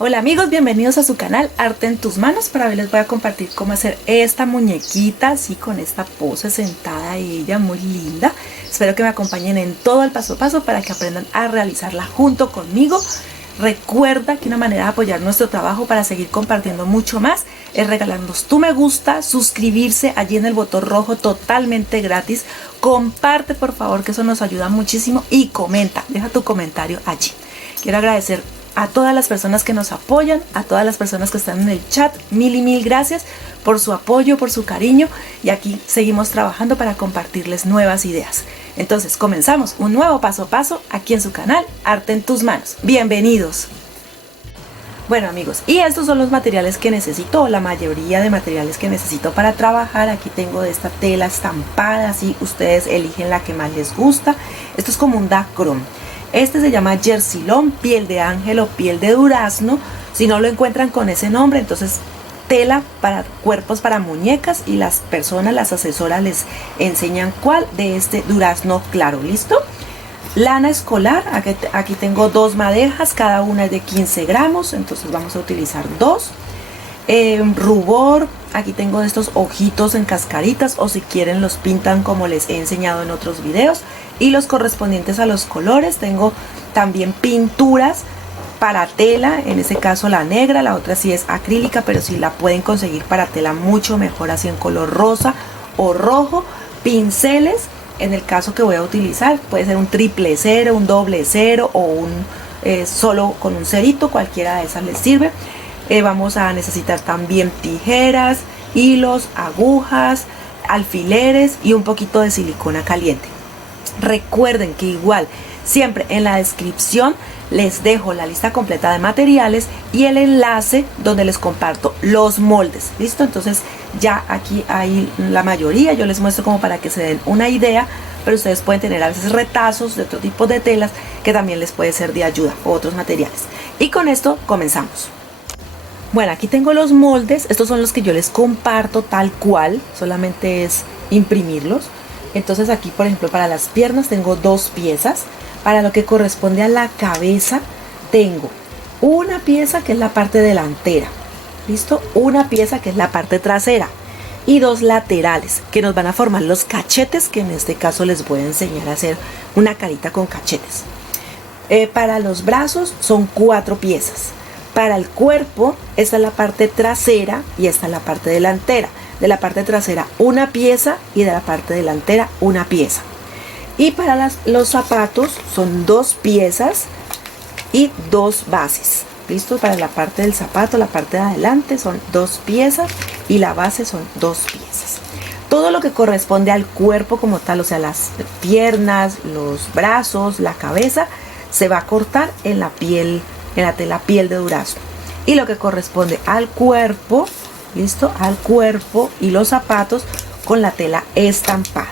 Hola amigos, bienvenidos a su canal Arte en tus manos. Para hoy les voy a compartir cómo hacer esta muñequita así con esta pose sentada ella muy linda. Espero que me acompañen en todo el paso a paso para que aprendan a realizarla junto conmigo. Recuerda que una manera de apoyar nuestro trabajo para seguir compartiendo mucho más es regalarnos tu me gusta, suscribirse allí en el botón rojo totalmente gratis. Comparte por favor, que eso nos ayuda muchísimo, y comenta, deja tu comentario allí. Quiero agradecer a todas las personas que nos apoyan, a todas las personas que están en el chat, mil y mil gracias por su apoyo, por su cariño, y aquí seguimos trabajando para compartirles nuevas ideas. Entonces comenzamos un nuevo paso a paso aquí en su canal Arte en tus manos. Bienvenidos. Bueno amigos, y estos son los materiales que necesito, la mayoría de materiales que necesito para trabajar. Aquí tengo de esta tela estampada, así ustedes eligen la que más les gusta. Esto es como un dacron. Este se llama Yersilón, piel de ángel o piel de durazno. Si no lo encuentran con ese nombre, entonces tela para cuerpos para muñecas, y las personas, las asesoras, les enseñan cuál de este durazno claro. ¿Listo? Lana escolar, aquí tengo dos madejas, cada una es de 15 gramos, entonces vamos a utilizar dos. Rubor, aquí tengo estos ojitos en cascaritas, o si quieren los pintan como les he enseñado en otros videos, y los correspondientes a los colores. Tengo también pinturas para tela, en este caso la negra, la otra sí es acrílica, pero si la pueden conseguir para tela mucho mejor, así en color rosa o rojo. Pinceles, en el caso que voy a utilizar, puede ser un triple cero, un doble cero o un solo con un cerito, cualquiera de esas les sirve. Vamos a necesitar también tijeras, hilos, agujas, alfileres y un poquito de silicona caliente. Recuerden que igual siempre en la descripción les dejo la lista completa de materiales y el enlace donde les comparto los moldes. ¿Listo? Entonces ya aquí hay la mayoría, yo les muestro como para que se den una idea, pero ustedes pueden tener a veces retazos de otro tipo de telas que también les puede ser de ayuda, o otros materiales. Y con esto comenzamos. Bueno, aquí tengo los moldes, estos son los que yo les comparto tal cual, solamente es imprimirlos. Entonces aquí, por ejemplo, para las piernas tengo dos piezas. Para lo que corresponde a la cabeza tengo una pieza que es la parte delantera, ¿listo? Una pieza que es la parte trasera, y dos laterales que nos van a formar los cachetes, que en este caso les voy a enseñar a hacer una carita con cachetes. Para los brazos son cuatro piezas. Para el cuerpo, esta es la parte trasera y esta es la parte delantera. De la parte trasera una pieza y de la parte delantera una pieza. Y para los zapatos son dos piezas y dos bases. ¿Listo? Para la parte del zapato, la parte de adelante son dos piezas y la base son dos piezas. Todo lo que corresponde al cuerpo como tal, o sea, las piernas, los brazos, la cabeza, se va a cortar en la piel, en la tela piel de durazno. Y lo que corresponde al cuerpo, ¿listo? Al cuerpo y los zapatos, con la tela estampada.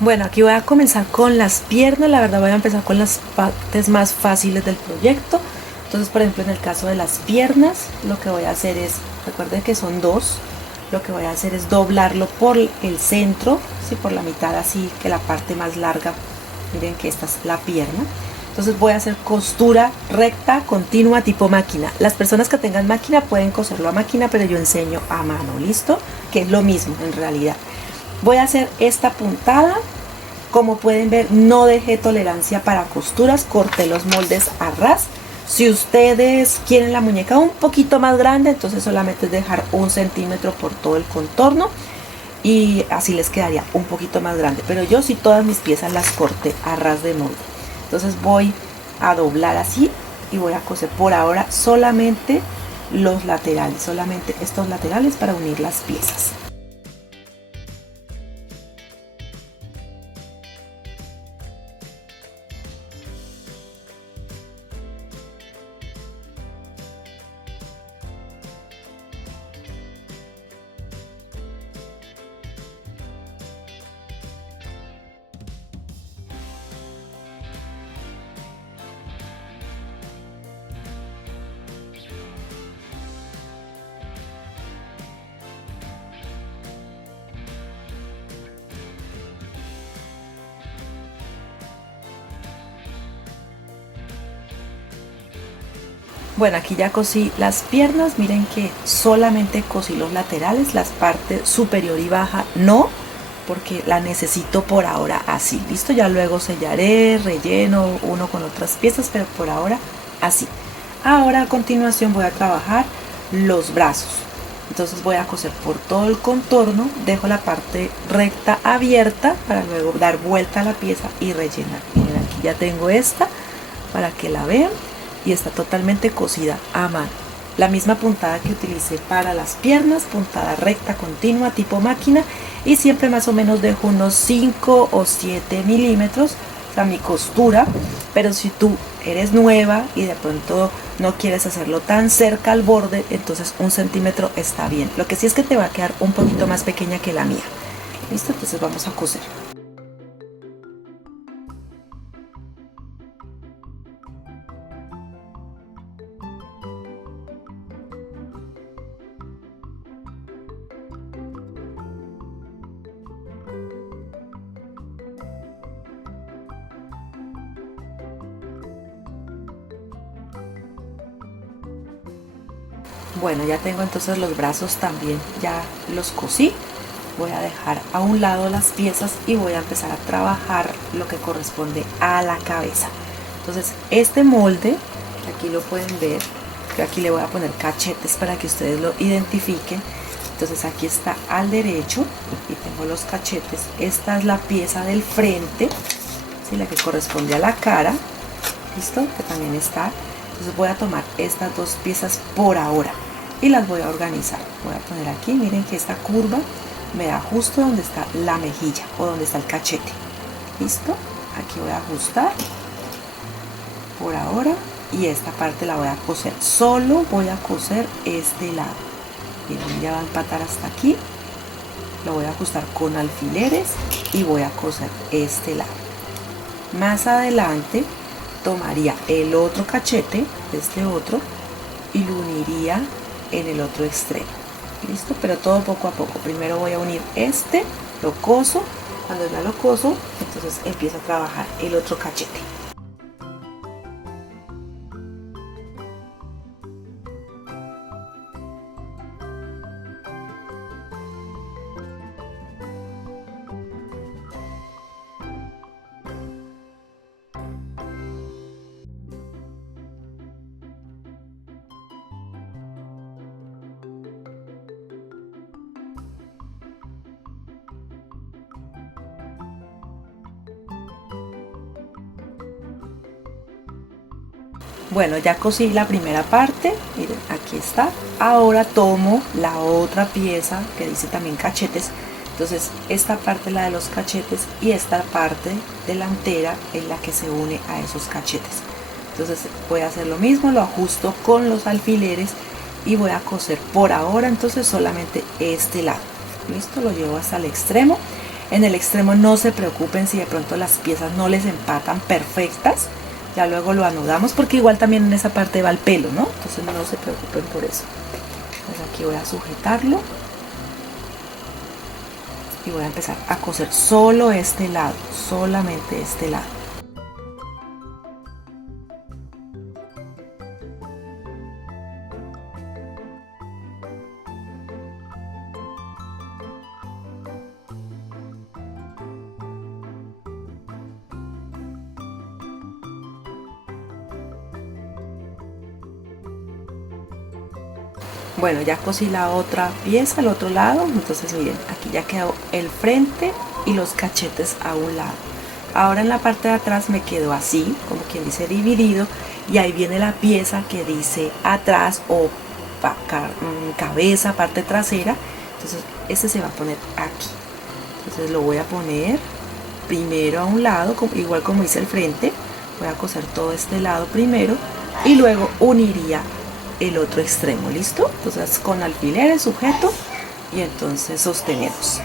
Bueno, aquí voy a comenzar con las piernas. La verdad voy a empezar con las partes más fáciles del proyecto. Entonces, por ejemplo, en el caso de las piernas, lo que voy a hacer es, recuerden que son dos, lo que voy a hacer es doblarlo por el centro, ¿sí? Por la mitad, así que la parte más larga, miren que esta es la pierna. Entonces voy a hacer costura recta, continua, tipo máquina. Las personas que tengan máquina pueden coserlo a máquina, pero yo enseño a mano, ¿listo? Que es lo mismo en realidad. Voy a hacer esta puntada. Como pueden ver, no dejé tolerancia para costuras, corté los moldes a ras. Si ustedes quieren la muñeca un poquito más grande, entonces solamente es dejar 1 centímetro por todo el contorno, y así les quedaría un poquito más grande. Pero yo sí todas mis piezas las corté a ras de molde. Entonces voy a doblar así y voy a coser por ahora solamente los laterales, solamente estos laterales para unir las piezas. Bueno, aquí ya cosí las piernas, miren que solamente cosí los laterales, las partes superior y baja no, porque la necesito por ahora así, listo, ya luego sellaré, relleno uno con otras piezas, pero por ahora así. Ahora a continuación voy a trabajar los brazos, entonces voy a coser por todo el contorno, dejo la parte recta abierta para luego dar vuelta a la pieza y rellenar. Miren, aquí ya tengo esta para que la vean y está totalmente cosida a mano. La misma puntada que utilicé para las piernas, puntada recta continua tipo máquina, y siempre más o menos dejo unos 5 o 7 milímetros, o sea, mi costura. Pero si tú eres nueva y de pronto no quieres hacerlo tan cerca al borde, entonces 1 centímetro está bien. Lo que sí es que te va a quedar un poquito más pequeña que la mía. ¿Listo? Entonces vamos a coser. Bueno, ya tengo entonces los brazos también, ya los cosí. Voy a dejar a un lado las piezas y voy a empezar a trabajar lo que corresponde a la cabeza. Entonces este molde, aquí lo pueden ver, que aquí le voy a poner cachetes para que ustedes lo identifiquen. Entonces aquí está al derecho y tengo los cachetes. Esta es la pieza del frente, ¿sí? La que corresponde a la cara, listo, que también está. Entonces voy a tomar estas dos piezas por ahora y las voy a organizar. Voy a poner aquí, miren que esta curva me da justo donde está la mejilla o donde está el cachete. Listo, aquí voy a ajustar por ahora y esta parte la voy a coser. Solo voy a coser este lado. Miren, ya va a empatar hasta aquí. Lo voy a ajustar con alfileres y voy a coser este lado. Más adelante tomaría el otro cachete, este otro, y lo uniría en el otro extremo. Listo, pero todo poco a poco. Primero voy a unir este, lo coso. Cuando ya lo coso, entonces empiezo a trabajar el otro cachete. Bueno, ya cosí la primera parte, miren, aquí está. Ahora tomo la otra pieza que dice también cachetes. Entonces esta parte, la de los cachetes, y esta parte delantera es la que se une a esos cachetes. Entonces voy a hacer lo mismo, lo ajusto con los alfileres y voy a coser por ahora entonces solamente este lado. Listo, lo llevo hasta el extremo. En el extremo no se preocupen si de pronto las piezas no les empatan perfectas. Ya luego lo anudamos porque igual también en esa parte va el pelo, ¿no? Entonces no se preocupen por eso. Pues aquí voy a sujetarlo y voy a empezar a coser solo este lado, solamente este lado. Bueno, ya cosí la otra pieza, el otro lado. Entonces miren, aquí ya quedó el frente y los cachetes a un lado. Ahora en la parte de atrás me quedó así, como quien dice dividido, y ahí viene la pieza que dice atrás o cabeza, parte trasera. Entonces este se va a poner aquí. Entonces lo voy a poner primero a un lado, igual como hice el frente. Voy a coser todo este lado primero y luego uniría el otro extremo. ¿Listo? Entonces con alfileres sujeto y entonces sostenemos.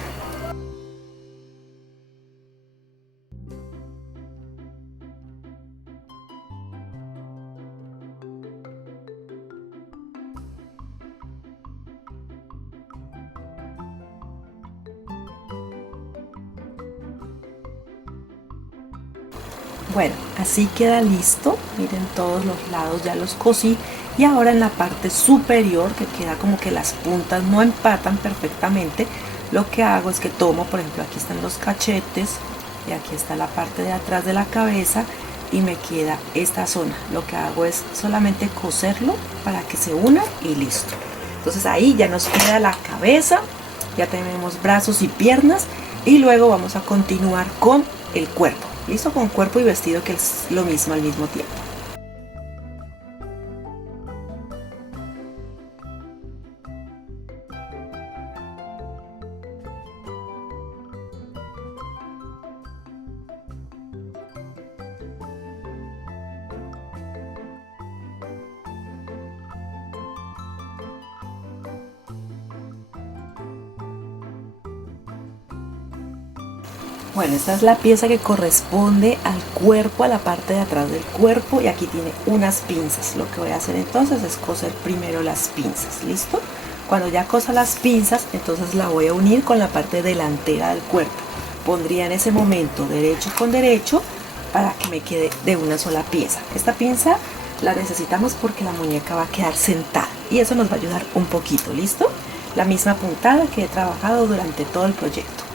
Bueno, así queda listo. Miren, todos los lados ya los cosí Y ahora en la parte superior, que queda como que las puntas no empatan perfectamente, lo que hago es que tomo, por ejemplo, aquí están los cachetes y aquí está la parte de atrás de la cabeza y me queda esta zona. Lo que hago es solamente coserlo para que se una y listo. Entonces ahí ya nos queda la cabeza, ya tenemos brazos y piernas y luego vamos a continuar con el cuerpo. Listo, con cuerpo y vestido, que es lo mismo al mismo tiempo. Bueno, esta es la pieza que corresponde al cuerpo, a la parte de atrás del cuerpo, y aquí tiene unas pinzas. Lo que voy a hacer entonces es coser primero las pinzas, ¿listo? Cuando ya cosa las pinzas, entonces la voy a unir con la parte delantera del cuerpo. Pondría en ese momento derecho con derecho para que me quede de una sola pieza. Esta pinza la necesitamos porque la muñeca va a quedar sentada y eso nos va a ayudar un poquito, ¿listo? La misma puntada que he trabajado durante todo el proyecto.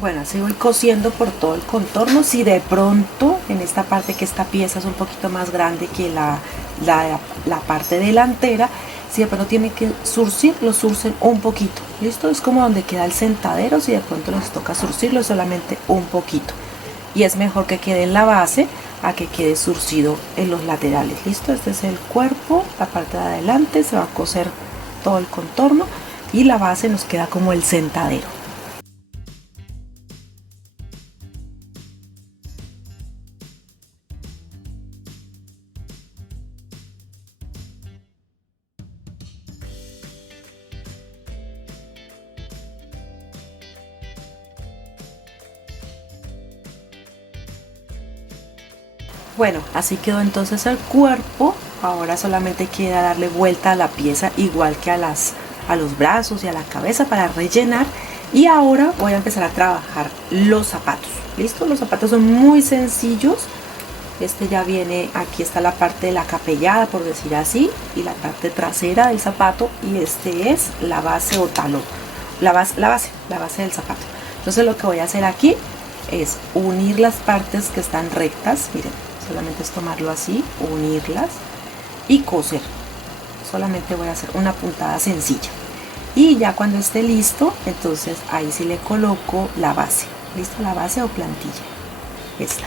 Bueno, así voy cosiendo por todo el contorno. Si de pronto en esta parte, que esta pieza es un poquito más grande que la parte delantera, si de pronto tienen que surcir, lo surcen un poquito. ¿Listo? Es como donde queda el sentadero. Si de pronto les toca surcirlo, solamente un poquito. Y es mejor que quede en la base a que quede surcido en los laterales. ¿Listo? Este es el cuerpo, la parte de adelante, se va a coser todo el contorno y la base nos queda como el sentadero. Bueno, así quedó entonces el cuerpo. Ahora solamente queda darle vuelta a la pieza, igual que a los brazos y a la cabeza, para rellenar. Y ahora voy a empezar a trabajar los zapatos. ¿Listo? Los zapatos son muy sencillos. Este ya viene, aquí está la parte de la capellada, por decir así, y la parte trasera del zapato, y este es la base o talón, la base del zapato. Entonces lo que voy a hacer aquí es unir las partes que están rectas. Miren, solamente es tomarlo así, unirlas y coser. Solamente voy a hacer una puntada sencilla y ya cuando esté listo, entonces ahí sí le coloco la base. ¿Listo? La base o plantilla, esta.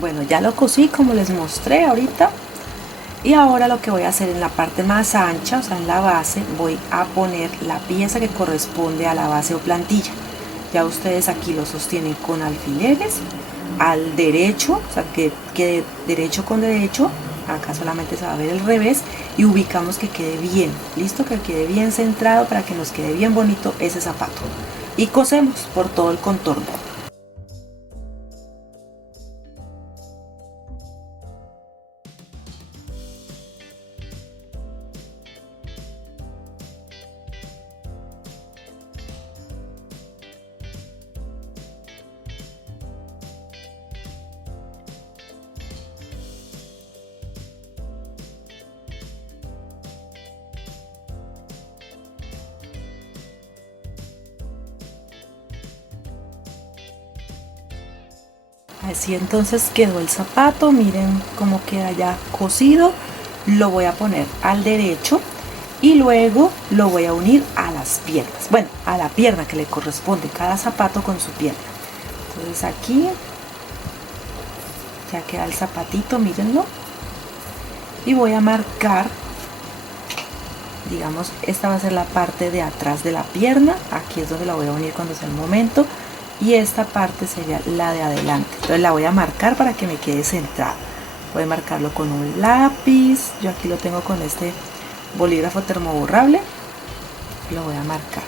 Bueno, ya lo cosí como les mostré ahorita. Y ahora lo que voy a hacer en la parte más ancha, o sea en la base, voy a poner la pieza que corresponde a la base o plantilla. Ya ustedes aquí lo sostienen con alfileres al derecho, o sea que quede derecho con derecho. Acá solamente se va a ver el revés y ubicamos que quede bien, listo, que quede bien centrado para que nos quede bien bonito ese zapato. Y cosemos por todo el contorno. Así entonces quedó el zapato, miren cómo queda ya cosido. Lo voy a poner al derecho y luego lo voy a unir a las piernas. Bueno, a la pierna que le corresponde, cada zapato con su pierna. Entonces aquí ya queda el zapatito, mírenlo. Y voy a marcar, digamos, esta va a ser la parte de atrás de la pierna. Aquí es donde la voy a unir cuando sea el momento. Y esta parte sería la de adelante. Entonces la voy a marcar para que me quede centrada. Voy a marcarlo con un lápiz. Yo aquí lo tengo con este bolígrafo termoborrable. Lo voy a marcar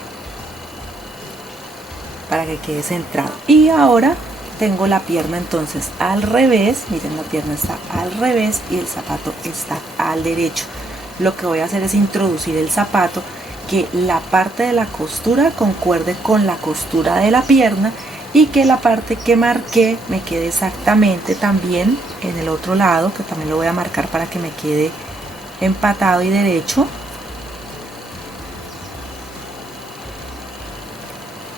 para que quede centrado. Y ahora tengo la pierna entonces al revés. Miren, la pierna está al revés y el zapato está al derecho. Lo que voy a hacer es introducir el zapato, que la parte de la costura concuerde con la costura de la pierna y que la parte que marqué me quede exactamente también en el otro lado, que también lo voy a marcar para que me quede empatado y derecho.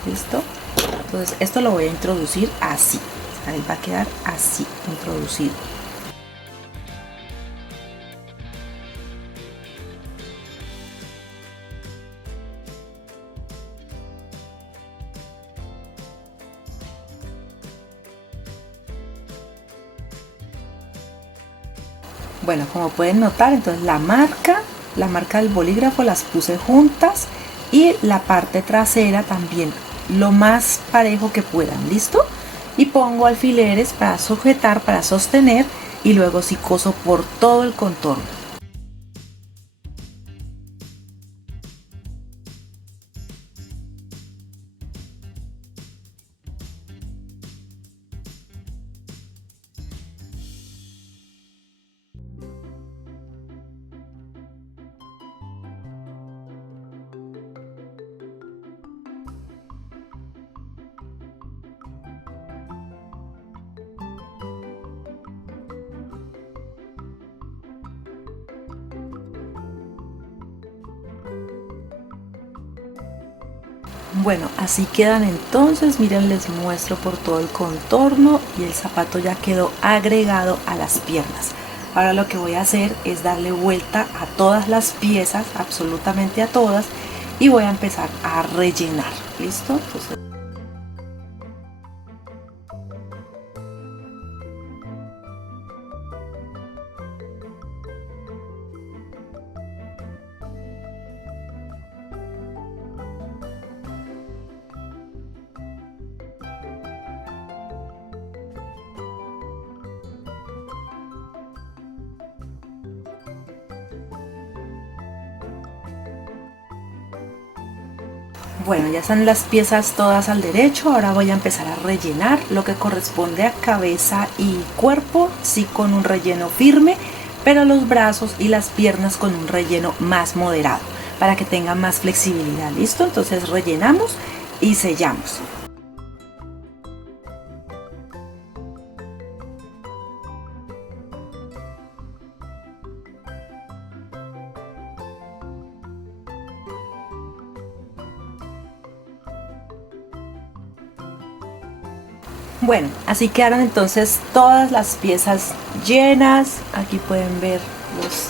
¿Listo? Entonces esto lo voy a introducir así. Ahí va a quedar así, introducido. Bueno, como pueden notar, entonces la marca del bolígrafo las puse juntas y la parte trasera también lo más parejo que puedan, ¿listo? Y pongo alfileres para sujetar, para sostener, y luego sí coso por todo el contorno. Bueno, así quedan entonces. Miren, les muestro por todo el contorno y el zapato ya quedó agregado a las piernas. Ahora lo que voy a hacer es darle vuelta a todas las piezas, absolutamente a todas, y voy a empezar a rellenar. ¿Listo? Entonces, bueno, ya están las piezas todas al derecho. Ahora voy a empezar a rellenar lo que corresponde a cabeza y cuerpo, sí, con un relleno firme, pero los brazos y las piernas con un relleno más moderado para que tengan más flexibilidad. ¿Listo? Entonces rellenamos y sellamos. Bueno, así quedaron entonces todas las piezas llenas. Aquí pueden ver los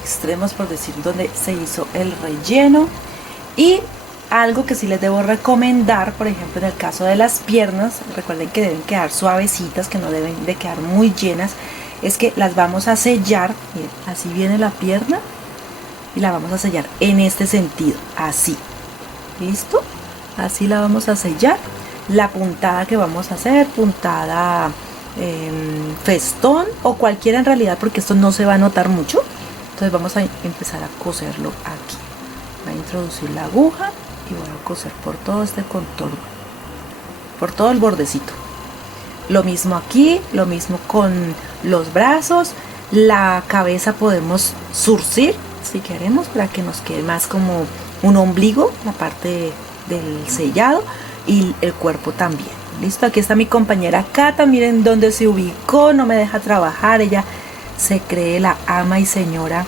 extremos, por decir, donde se hizo el relleno. Y algo que sí les debo recomendar, por ejemplo, en el caso de las piernas, recuerden que deben quedar suavecitas, que no deben de quedar muy llenas, es que las vamos a sellar. Miren, así viene la pierna y la vamos a sellar en este sentido, así. ¿Listo? Así la vamos a sellar. La puntada que vamos a hacer, puntada festón o cualquiera en realidad, porque esto no se va a notar mucho. Entonces vamos a empezar a coserlo aquí. Voy a introducir la aguja y voy a coser por todo este contorno, por todo el bordecito. Lo mismo aquí, lo mismo con los brazos. La cabeza podemos zurcir si queremos, para que nos quede más como un ombligo, la parte del sellado, y el cuerpo también. Listo, aquí está mi compañera Cata, miren dónde se ubicó, no me deja trabajar. Ella se cree la ama y señora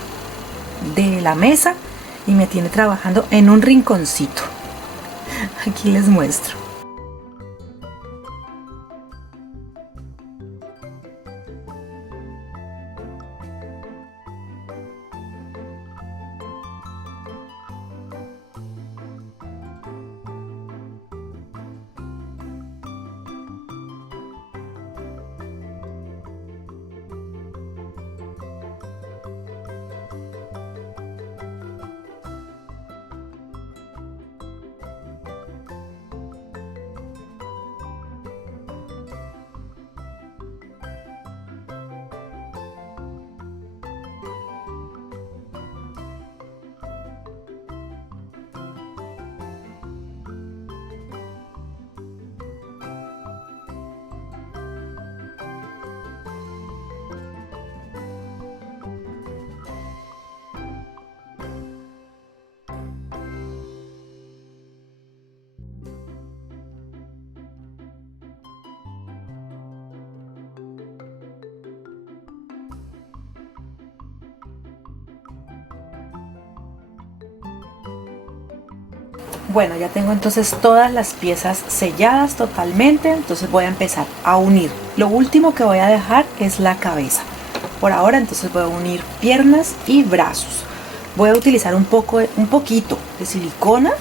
de la mesa y me tiene trabajando en un rinconcito. Aquí les muestro. Bueno, ya tengo entonces todas las piezas selladas totalmente, entonces voy a empezar a unir. Lo último que voy a dejar es la cabeza. Por ahora entonces voy a unir piernas y brazos. Voy a utilizar un poquito de silicona.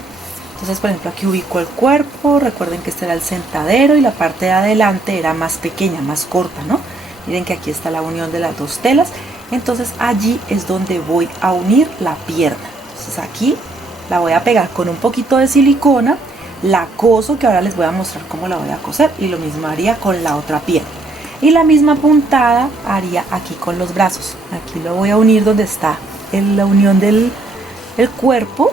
Entonces, por ejemplo, aquí ubico el cuerpo. Recuerden que este era el sentadero y la parte de adelante era más pequeña, más corta, ¿no? Miren que aquí está la unión de las dos telas. Entonces allí es donde voy a unir la pierna. Entonces aquí la voy a pegar con un poquito de silicona, la coso, que ahora les voy a mostrar cómo la voy a coser, y lo mismo haría con la otra pierna. Y la misma puntada haría aquí con los brazos. Aquí lo voy a unir donde está la unión del cuerpo.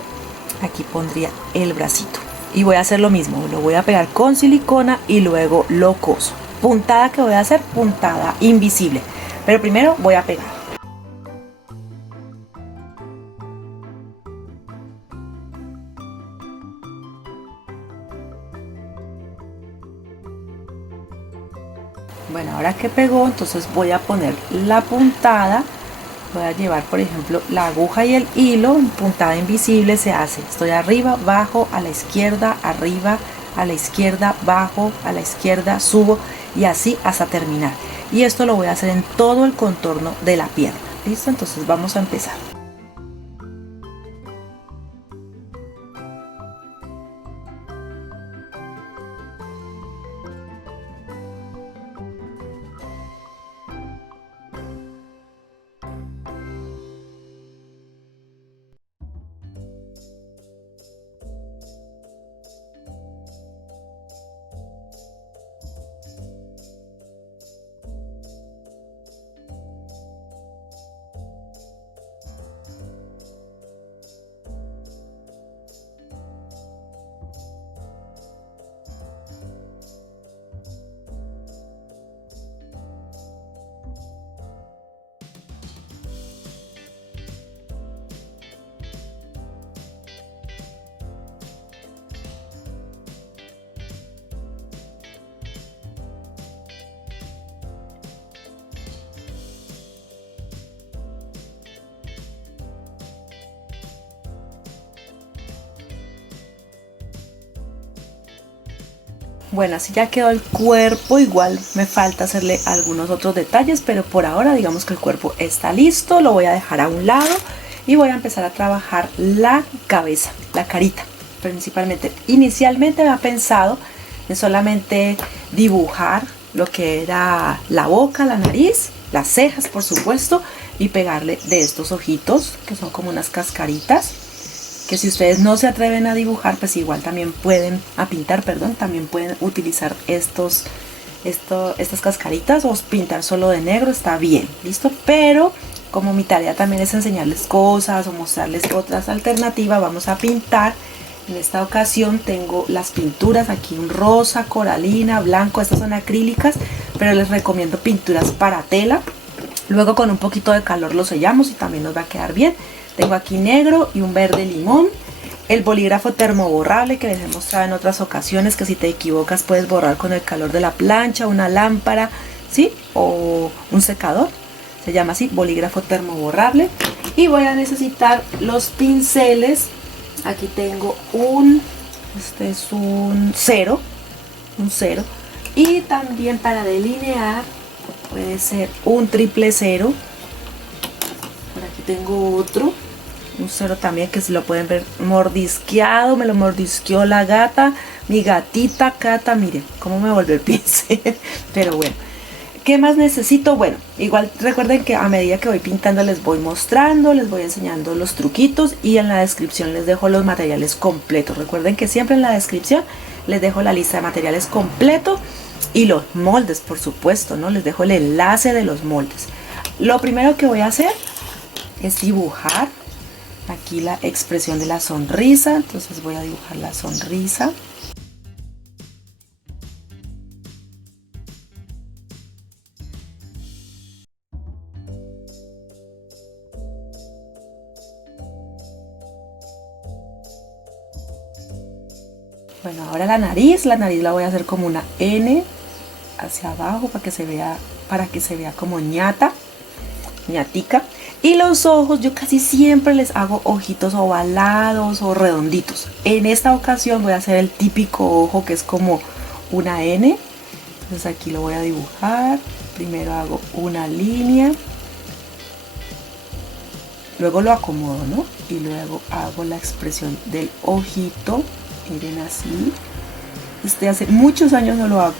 Aquí pondría el bracito. Y voy a hacer lo mismo, lo voy a pegar con silicona y luego lo coso. Puntada que voy a hacer, puntada invisible. Pero primero voy a pegar. Bueno, ahora que pegó, entonces voy a poner la puntada. Voy a llevar, por ejemplo, la aguja y el hilo. En puntada invisible se hace: estoy arriba, bajo, a la izquierda, arriba, a la izquierda, bajo, a la izquierda, subo, y así hasta terminar. Y esto lo voy a hacer en todo el contorno de la pierna. ¿Listo? Entonces vamos a empezar. Bueno, así ya quedó el cuerpo. Igual me falta hacerle algunos otros detalles, pero por ahora digamos que el cuerpo está listo. Lo voy a dejar a un lado y voy a empezar a trabajar la cabeza, la carita principalmente. Inicialmente había pensado en solamente dibujar lo que era la boca, la nariz, las cejas por supuesto, y pegarle de estos ojitos que son como unas cascaritas, que si ustedes no se atreven a dibujar, pues igual también pueden, a pintar, perdón, también pueden utilizar estas cascaritas, o pintar solo de negro, está bien, listo. Pero como mi tarea también es enseñarles cosas o mostrarles otras alternativas, vamos a pintar. En esta ocasión tengo las pinturas aquí, un rosa, coralina, blanco. Estas son acrílicas, pero les recomiendo pinturas para tela. Luego con un poquito de calor lo sellamos y también nos va a quedar bien. Tengo aquí negro y un verde limón. El bolígrafo termoborrable que les he mostrado en otras ocasiones, que si te equivocas puedes borrar con el calor de la plancha, una lámpara, ¿sí? O un secador. Se llama así, bolígrafo termoborrable. Y voy a necesitar los pinceles. Aquí tengo este es un cero. Y también para delinear puede ser un triple cero. Por aquí tengo otro, un cero también, que si lo pueden ver mordisqueado, me lo mordisqueó la gata, mi gatita Cata, miren cómo me volvió el pincel. Pero bueno, ¿qué más necesito? Bueno, igual recuerden que a medida que voy pintando les voy mostrando, les voy enseñando los truquitos, y en la descripción les dejo los materiales completos. Recuerden que siempre en la descripción les dejo la lista de materiales completo y los moldes, por supuesto, ¿no? Les dejo el enlace de los moldes. Lo primero que voy a hacer es dibujar aquí la expresión de la sonrisa. Entonces voy a dibujar la sonrisa. Bueno, ahora la nariz la voy a hacer como una N hacia abajo para que se vea como ñata. ñatica. Y los ojos yo casi siempre les hago ojitos ovalados o redonditos. En esta ocasión voy a hacer el típico ojo que es como una N. Entonces aquí lo voy a dibujar. Primero hago una línea. Luego lo acomodo, ¿no? Y luego hago la expresión del ojito. Miren así. Este hace muchos años no lo hago.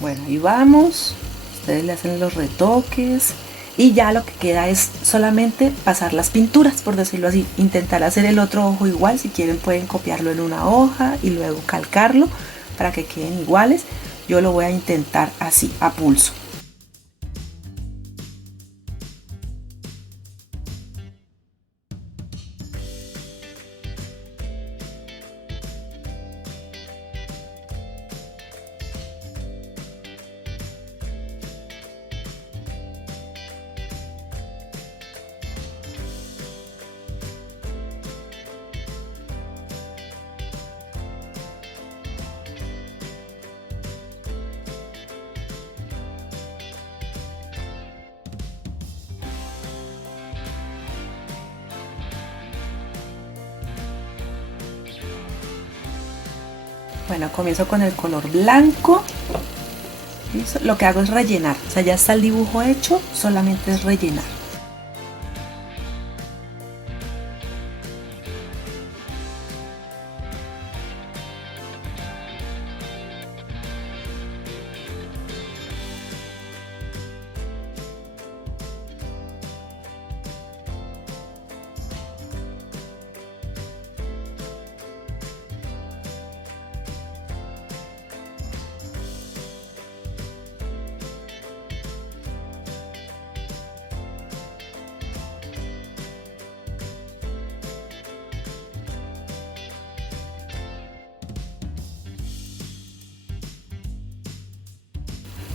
Bueno, ahí vamos. Ustedes le hacen los retoques. Y ya lo que queda es solamente pasar las pinturas, por decirlo así. Intentar hacer el otro ojo igual. Si quieren pueden copiarlo en una hoja y luego calcarlo para que queden iguales. Yo lo voy a intentar así, a pulso. Bueno, comienzo con el color blanco. ¿Listo? Lo que hago es rellenar. O sea, ya está el dibujo hecho, solamente es rellenar.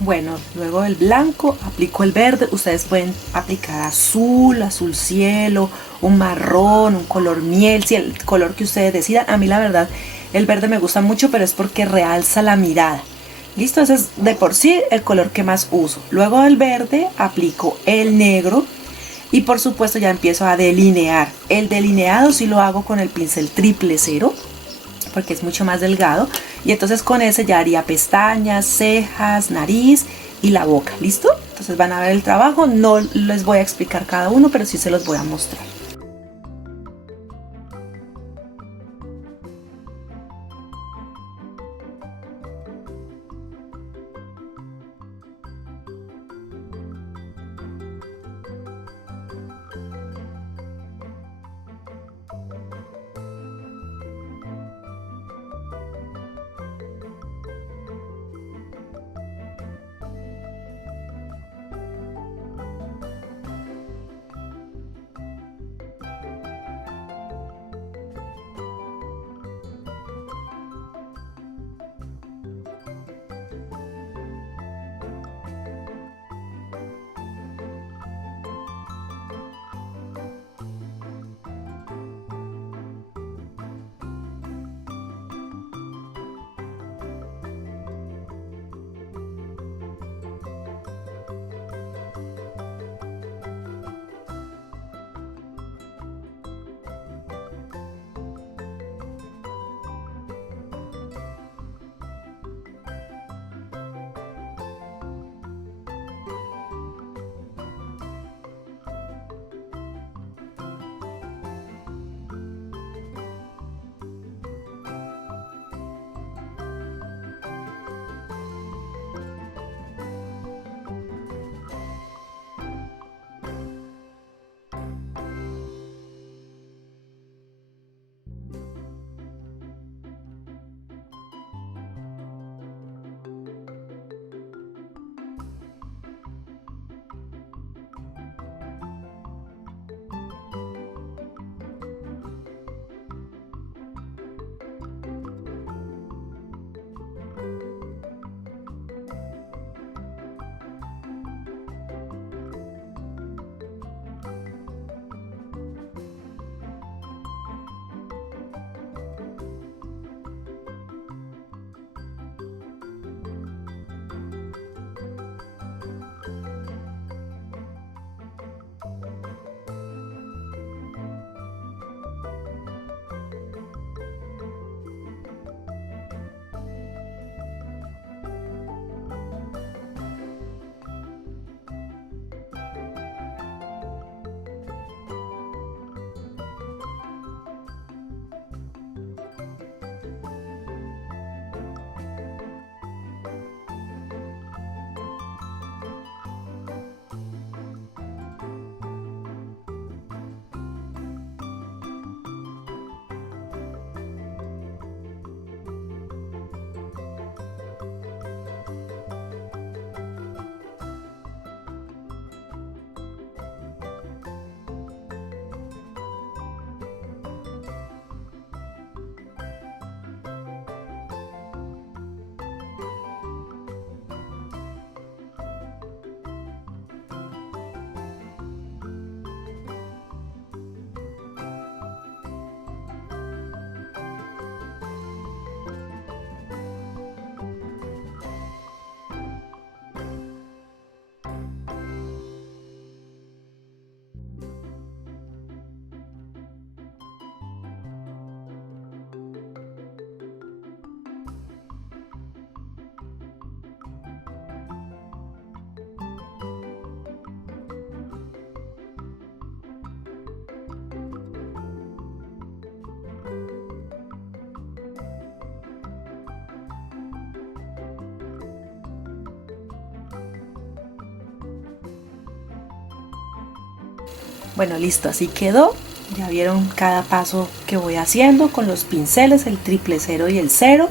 Bueno, luego del blanco aplico el verde. Ustedes pueden aplicar azul, azul cielo, un marrón, un color miel, si el color que ustedes decidan. A mí la verdad el verde me gusta mucho, pero es porque realza la mirada. Listo, ese es de por sí el color que más uso. Luego del verde aplico el negro y por supuesto ya empiezo a delinear. El delineado sí lo hago con el pincel 000 porque es mucho más delgado, y entonces con ese ya haría pestañas, cejas, nariz y la boca. ¿Listo? Entonces van a ver el trabajo. No les voy a explicar cada uno, pero sí se los voy a mostrar. Bueno, listo, así quedó. Ya vieron cada paso que voy haciendo con los pinceles, el 000 y el 0.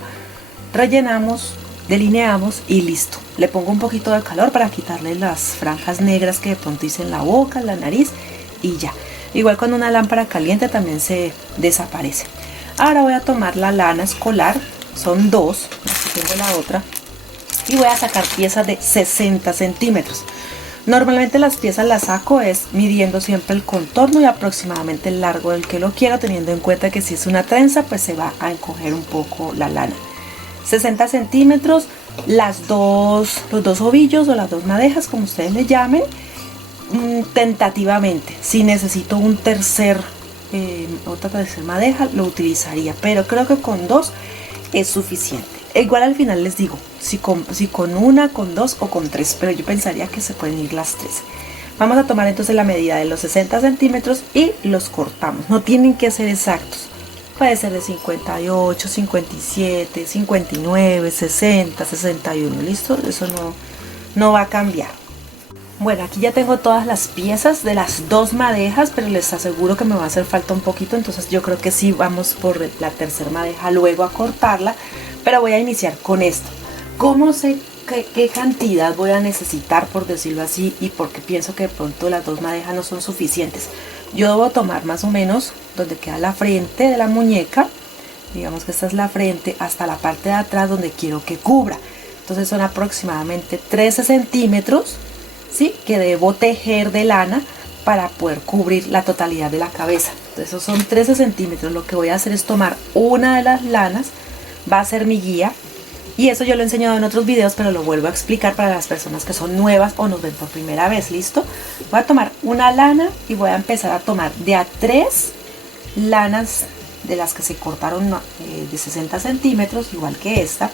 Rellenamos, delineamos y listo. Le pongo un poquito de calor para quitarle las franjas negras que de pronto hice en la boca, en la nariz y ya. Igual con una lámpara caliente también se desaparece. Ahora voy a tomar la lana escolar, son dos, aquí tengo la otra, y voy a sacar piezas de 60 centímetros. Normalmente las piezas las saco es midiendo siempre el contorno y aproximadamente el largo del que lo quiero, teniendo en cuenta que si es una trenza pues se va a encoger un poco la lana. 60 centímetros, los dos ovillos o las dos madejas, como ustedes le llamen, tentativamente. Si necesito otra tercera madeja lo utilizaría, pero creo que con dos es suficiente. Igual al final les digo si con una, con dos o con tres, pero yo pensaría que se pueden ir las tres. Vamos a tomar entonces la medida de los 60 centímetros y los cortamos. No tienen que ser exactos, puede ser de 58, 57, 59, 60, 61, listo, eso no va a cambiar. Bueno, aquí ya tengo todas las piezas de las dos madejas, pero les aseguro que me va a hacer falta un poquito, entonces yo creo que sí vamos por la tercera madeja luego a cortarla, pero voy a iniciar con esto. ¿Cómo sé qué cantidad voy a necesitar, por decirlo así, y porque pienso que de pronto las dos madejas no son suficientes? Yo debo tomar más o menos donde queda la frente de la muñeca, digamos que esta es la frente, hasta la parte de atrás donde quiero que cubra. Entonces son aproximadamente 13 centímetros, ¿sí?, que debo tejer de lana para poder cubrir la totalidad de la cabeza. Entonces esos son 13 centímetros. Lo que voy a hacer es tomar una de las lanas, va a ser mi guía, y eso yo lo he enseñado en otros videos, pero lo vuelvo a explicar para las personas que son nuevas o nos ven por primera vez. ¿Listo? Voy a tomar una lana y voy a empezar a tomar de a 3 lanas de las que se cortaron de 60 centímetros, igual que esta,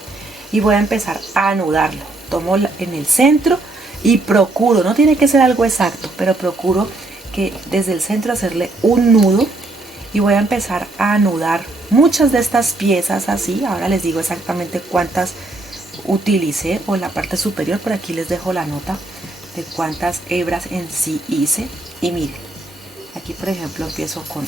y voy a empezar a anudarlo. Tomo en el centro y procuro, no tiene que ser algo exacto, pero procuro que desde el centro hacerle un nudo, y voy a empezar a anudar muchas de estas piezas así. Ahora les digo exactamente cuántas utilicé, o en la parte superior, por aquí les dejo la nota de cuántas hebras en sí hice. Y miren, aquí por ejemplo empiezo con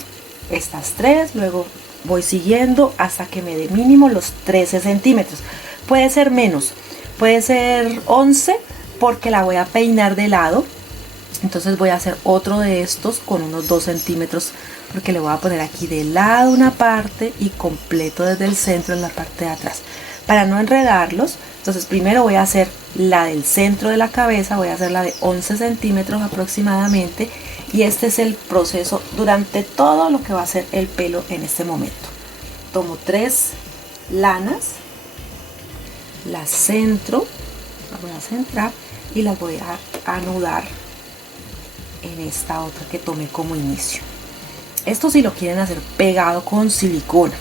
estas 3, luego voy siguiendo hasta que me dé mínimo los 13 centímetros. Puede ser menos, puede ser 11, porque la voy a peinar de lado. Entonces voy a hacer otro de estos con unos 2 centímetros, porque le voy a poner aquí de lado una parte y completo desde el centro en la parte de atrás, para no enredarlos. Entonces primero voy a hacer la del centro de la cabeza, voy a hacer la de 11 centímetros aproximadamente, y este es el proceso durante todo lo que va a ser el pelo en este momento. Tomo 3 lanas, las centro, las voy a centrar y las voy a anudar en esta otra que tomé como inicio. Esto si lo quieren hacer pegado con silicona,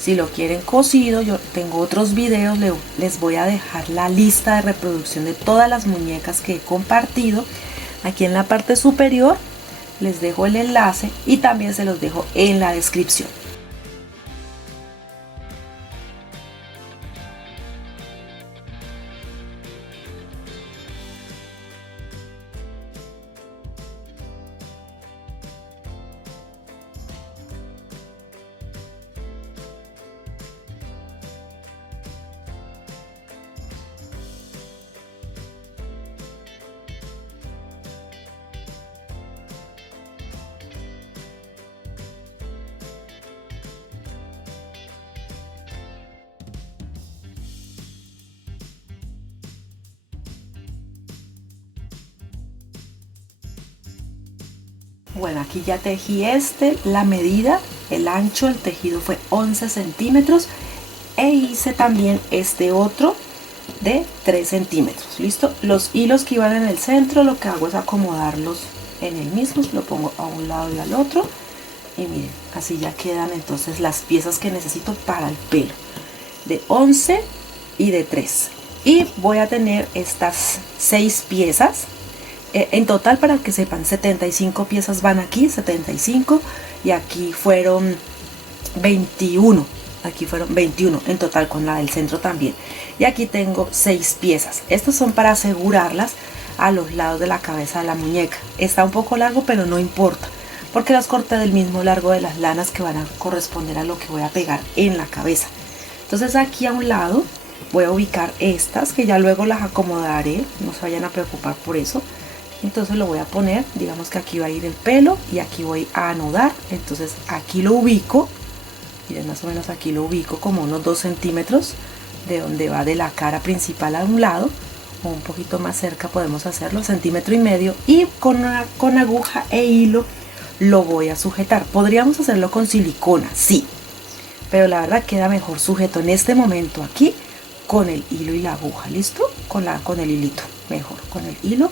si lo quieren cosido, yo tengo otros videos, les voy a dejar la lista de reproducción de todas las muñecas que he compartido. Aquí en la parte superior les dejo el enlace y también se los dejo en la descripción. Bueno, aquí ya tejí la medida, el ancho del tejido fue 11 centímetros, e hice también este otro de 3 centímetros. Listo, los hilos que iban en el centro, lo que hago es acomodarlos en el mismo, lo pongo a un lado y al otro, y miren, así ya quedan entonces las piezas que necesito para el pelo, de 11 y de 3. Y voy a tener estas 6 piezas. En total, para que sepan, 75 piezas van aquí, 75, y aquí fueron 21, aquí fueron 21 en total con la del centro también. Y aquí tengo 6 piezas. Estas son para asegurarlas a los lados de la cabeza de la muñeca. Está un poco largo, pero no importa. porque las corté del mismo largo de las lanas que van a corresponder a lo que voy a pegar en la cabeza. Entonces aquí a un lado voy a ubicar estas, que ya luego las acomodaré, no se vayan a preocupar por eso. Entonces lo voy a poner, digamos que aquí va a ir el pelo y aquí voy a anudar. Entonces aquí lo ubico, miren, más o menos aquí lo ubico como unos 2 centímetros de donde va de la cara principal a un lado, o un poquito más cerca podemos hacerlo, 1,5 centímetros, y con aguja e hilo lo voy a sujetar. Podríamos hacerlo con silicona, sí, pero la verdad queda mejor sujeto en este momento aquí con el hilo y la aguja. ¿Listo? Con el hilito, mejor con el hilo.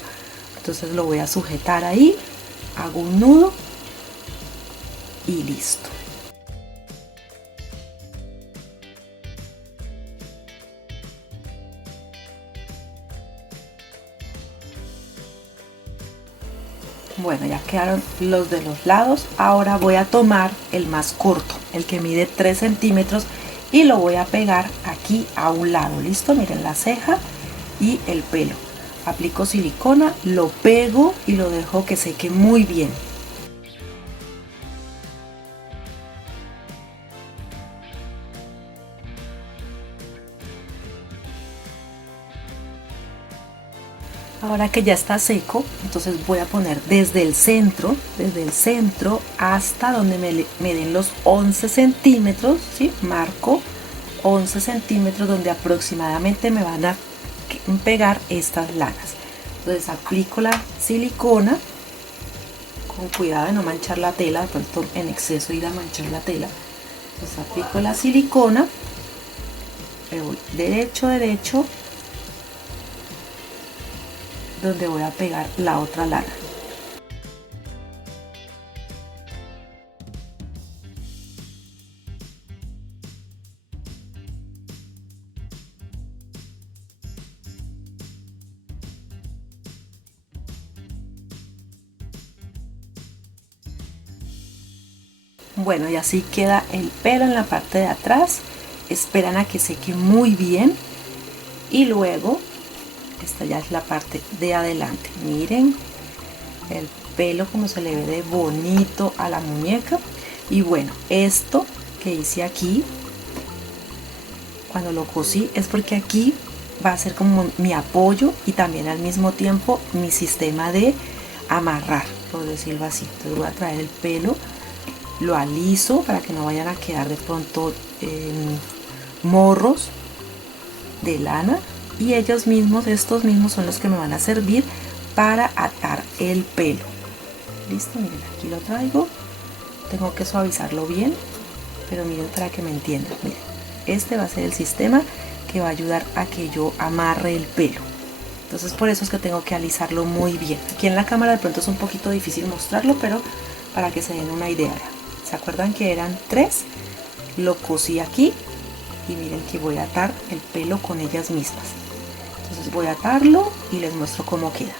Entonces lo voy a sujetar ahí, hago un nudo y listo. Bueno, ya quedaron los de los lados. Ahora voy a tomar el más corto, el que mide 3 centímetros, y lo voy a pegar aquí a un lado. ¿Listo? Miren la ceja y el pelo. Aplico silicona, lo pego y lo dejo que seque muy bien. Ahora que ya está seco, entonces voy a poner desde el centro hasta donde me den los 11 centímetros, ¿sí? Marco 11 centímetros donde aproximadamente me van a pegar estas lanas. Entonces aplico la silicona con cuidado de no manchar la tela, de pronto en exceso ir a manchar la tela. Entonces aplico la silicona, me voy derecho donde voy a pegar la otra lana. Bueno, y así queda el pelo en la parte de atrás. Esperan a que seque muy bien y luego esta ya es la parte de adelante. Miren el pelo como se le ve de bonito a la muñeca. Y bueno, esto que hice aquí cuando lo cosí es porque aquí va a ser como mi apoyo y también al mismo tiempo mi sistema de amarrar, por decirlo así. Entonces voy a traer el pelo, lo aliso para que no vayan a quedar de pronto morros de lana, y estos mismos son los que me van a servir para atar el pelo. Listo, miren, aquí lo traigo, tengo que suavizarlo bien, pero miren para que me entiendan. Miren, este va a ser el sistema que va a ayudar a que yo amarre el pelo. Entonces por eso es que tengo que alisarlo muy bien. Aquí en la cámara de pronto es un poquito difícil mostrarlo, pero para que se den una idea. ¿Se acuerdan que eran 3? Lo cosí aquí y miren que voy a atar el pelo con ellas mismas. Entonces voy a atarlo y les muestro cómo queda.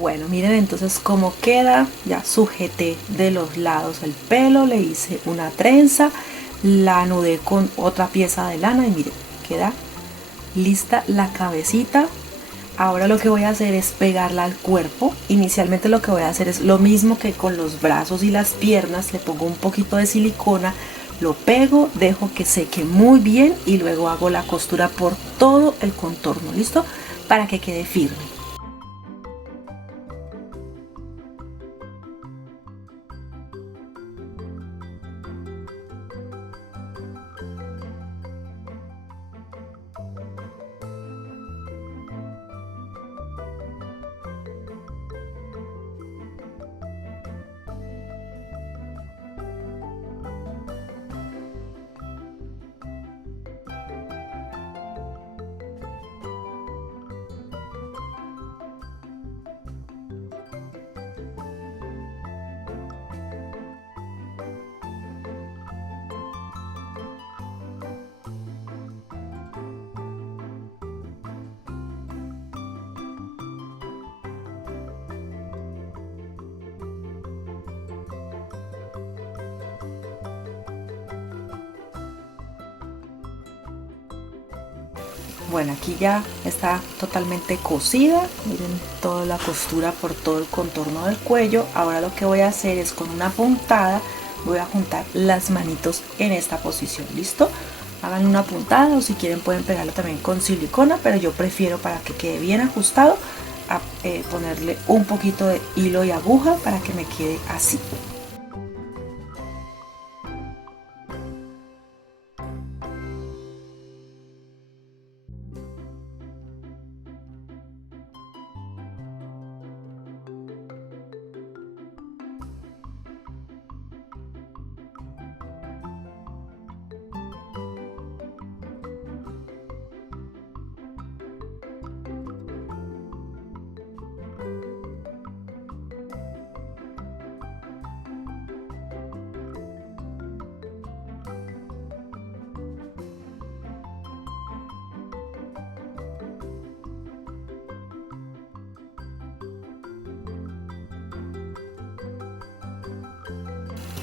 Bueno, miren entonces cómo queda. Ya sujeté de los lados el pelo, le hice una trenza, la anudé con otra pieza de lana y miren, queda lista la cabecita. Ahora lo que voy a hacer es pegarla al cuerpo. Inicialmente lo que voy a hacer es lo mismo que con los brazos y las piernas. Le pongo un poquito de silicona, lo pego, dejo que seque muy bien y luego hago la costura por todo el contorno. ¿Listo? Para que quede firme. Bueno, aquí ya está totalmente cosida, miren toda la costura por todo el contorno del cuello. Ahora lo que voy a hacer es con una puntada, voy a juntar las manitos en esta posición, ¿listo? Hagan una puntada o si quieren pueden pegarlo también con silicona, pero yo prefiero para que quede bien ajustado a ponerle un poquito de hilo y aguja para que me quede así.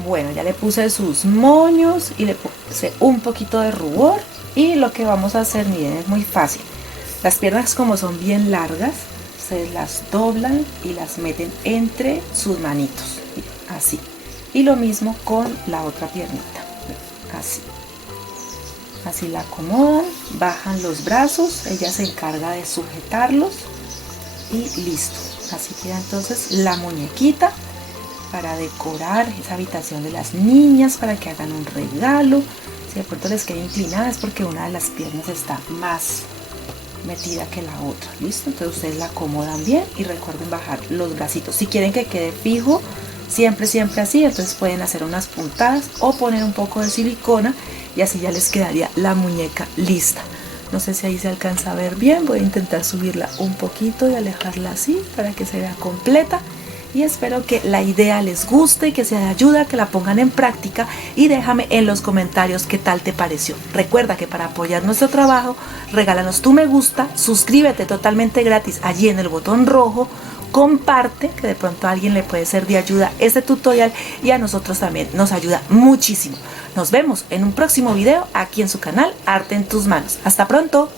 Bueno, ya le puse sus moños y le puse un poquito de rubor. Y lo que vamos a hacer, miren, es muy fácil. Las piernas como son bien largas, se las doblan y las meten entre sus manitos, así. Y lo mismo con la otra piernita, así. Así la acomodan, bajan los brazos, ella se encarga de sujetarlos y listo. Así queda entonces la muñequita para decorar esa habitación de las niñas, para que hagan un regalo. Si de pronto les queda inclinada es porque una de las piernas está más metida que la otra, ¿listo? Entonces ustedes la acomodan bien y recuerden bajar los bracitos. Si quieren que quede fijo, siempre así, entonces pueden hacer unas puntadas o poner un poco de silicona y así ya les quedaría la muñeca lista. No sé si ahí se alcanza a ver bien, voy a intentar subirla un poquito y alejarla así para que se vea completa. Y espero que la idea les guste y que sea de ayuda, que la pongan en práctica y déjame en los comentarios qué tal te pareció. Recuerda que para apoyar nuestro trabajo, regálanos tu me gusta, suscríbete totalmente gratis allí en el botón rojo, comparte, que de pronto a alguien le puede ser de ayuda este tutorial y a nosotros también nos ayuda muchísimo. Nos vemos en un próximo video aquí en su canal Arte en tus Manos. ¡Hasta pronto!